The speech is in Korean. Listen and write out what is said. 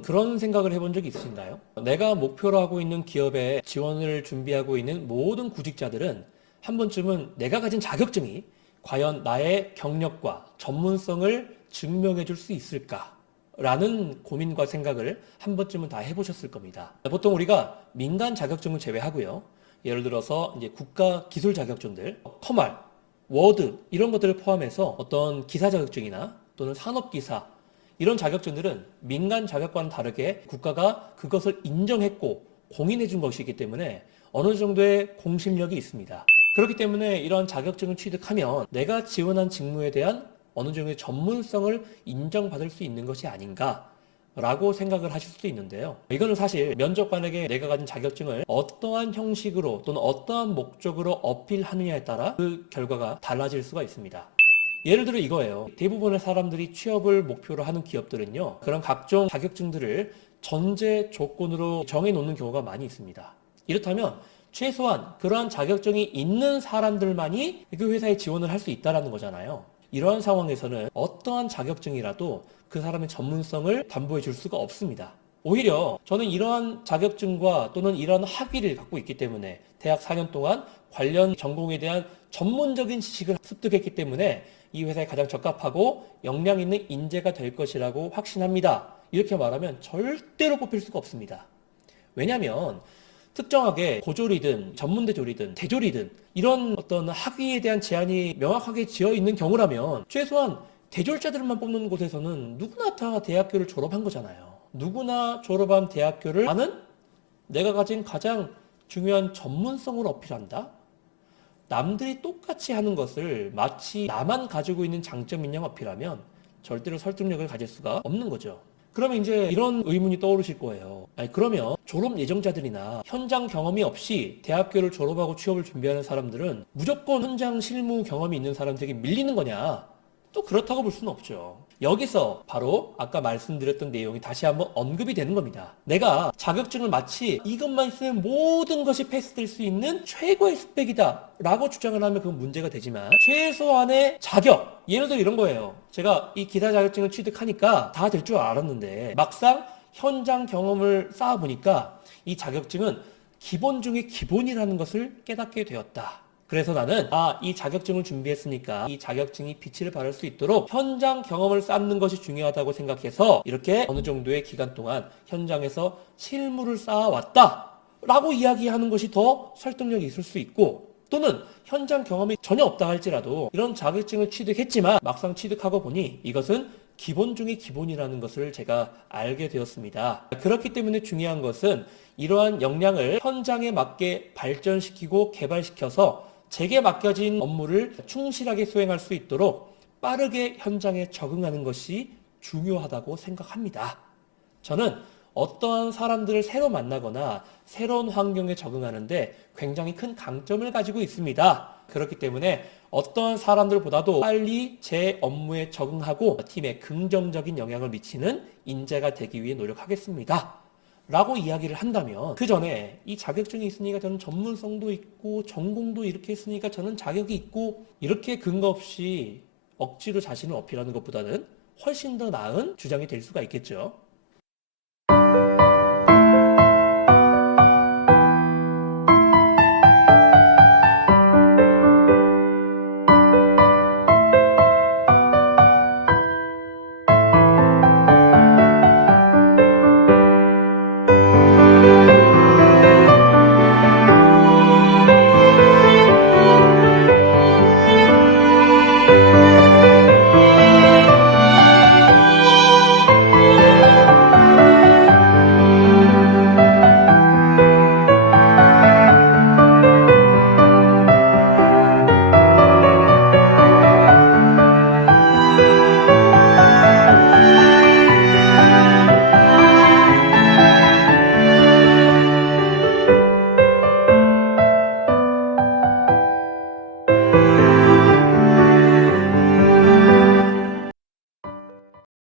여러분 그런 생각을 해본 적이 있으신가요? 내가 목표로 하고 있는 기업에 지원을 준비하고 있는 모든 구직자들은 한 번쯤은 내가 가진 자격증이 과연 나의 경력과 전문성을 증명해 줄 수 있을까? 라는 고민과 생각을 한 번쯤은 다 해보셨을 겁니다. 보통 우리가 민간 자격증을 제외하고요. 예를 들어서 이제 국가 기술 자격증들, 커말, 워드 이런 것들을 포함해서 어떤 기사 자격증이나 또는 산업기사 이런 자격증들은 민간 자격과는 다르게 국가가 그것을 인정했고 공인해 준 것이기 때문에 어느 정도의 공신력이 있습니다. 그렇기 때문에 이런 자격증을 취득하면 내가 지원한 직무에 대한 어느 정도의 전문성을 인정받을 수 있는 것이 아닌가 라고 생각을 하실 수도 있는데요. 이거는 사실 면접관에게 내가 가진 자격증을 어떠한 형식으로 또는 어떠한 목적으로 어필하느냐에 따라 그 결과가 달라질 수가 있습니다. 예를 들어 이거예요. 대부분의 사람들이 취업을 목표로 하는 기업들은요, 그런 각종 자격증들을 전제 조건으로 정해놓는 경우가 많이 있습니다. 이렇다면 최소한 그러한 자격증이 있는 사람들만이 그 회사에 지원을 할 수 있다는 거잖아요. 이러한 상황에서는 어떠한 자격증이라도 그 사람의 전문성을 담보해 줄 수가 없습니다. 오히려 저는 이러한 자격증과 또는 이러한 학위를 갖고 있기 때문에 대학 4년 동안 관련 전공에 대한 전문적인 지식을 습득했기 때문에 이 회사에 가장 적합하고 역량 있는 인재가 될 것이라고 확신합니다. 이렇게 말하면 절대로 뽑힐 수가 없습니다. 왜냐하면 특정하게 고졸이든 전문대졸이든 대졸이든 이런 어떤 학위에 대한 제한이 명확하게 지어 있는 경우라면 최소한 대졸자들만 뽑는 곳에서는 누구나 다 대학교를 졸업한 거잖아요. 누구나 졸업한 대학교를 나는 내가 가진 가장 중요한 전문성을 어필한다? 남들이 똑같이 하는 것을 마치 나만 가지고 있는 장점인 양 어필하면 절대로 설득력을 가질 수가 없는 거죠. 그러면 이제 이런 의문이 떠오르실 거예요. 아니, 그러면 졸업 예정자들이나 현장 경험이 없이 대학교를 졸업하고 취업을 준비하는 사람들은 무조건 현장 실무 경험이 있는 사람들에게 밀리는 거냐? 또 그렇다고 볼 수는 없죠. 여기서 바로 아까 말씀드렸던 내용이 다시 한번 언급이 되는 겁니다. 내가 자격증을 마치 이것만 있으면 모든 것이 패스될 수 있는 최고의 스펙이다 라고 주장을 하면 그건 문제가 되지만 최소한의 자격, 예를 들어 이런 거예요. 제가 이 기사 자격증을 취득하니까 다 될 줄 알았는데 막상 현장 경험을 쌓아보니까 이 자격증은 기본 중에 기본이라는 것을 깨닫게 되었다. 그래서 나는 이 자격증을 준비했으니까 이 자격증이 빛을 발할 수 있도록 현장 경험을 쌓는 것이 중요하다고 생각해서 이렇게 어느 정도의 기간 동안 현장에서 실무를 쌓아왔다 라고 이야기하는 것이 더 설득력이 있을 수 있고, 또는 현장 경험이 전혀 없다 할지라도 이런 자격증을 취득했지만 막상 취득하고 보니 이것은 기본 중의 기본이라는 것을 제가 알게 되었습니다. 그렇기 때문에 중요한 것은 이러한 역량을 현장에 맞게 발전시키고 개발시켜서 제게 맡겨진 업무를 충실하게 수행할 수 있도록 빠르게 현장에 적응하는 것이 중요하다고 생각합니다. 저는 어떠한 사람들을 새로 만나거나 새로운 환경에 적응하는데 굉장히 큰 강점을 가지고 있습니다. 그렇기 때문에 어떠한 사람들보다도 빨리 제 업무에 적응하고 팀에 긍정적인 영향을 미치는 인재가 되기 위해 노력하겠습니다. 라고 이야기를 한다면 그 전에 이 자격증이 있으니까 저는 전문성도 있고 전공도 이렇게 했으니까 저는 자격이 있고 이렇게 근거 없이 억지로 자신을 어필하는 것보다는 훨씬 더 나은 주장이 될 수가 있겠죠.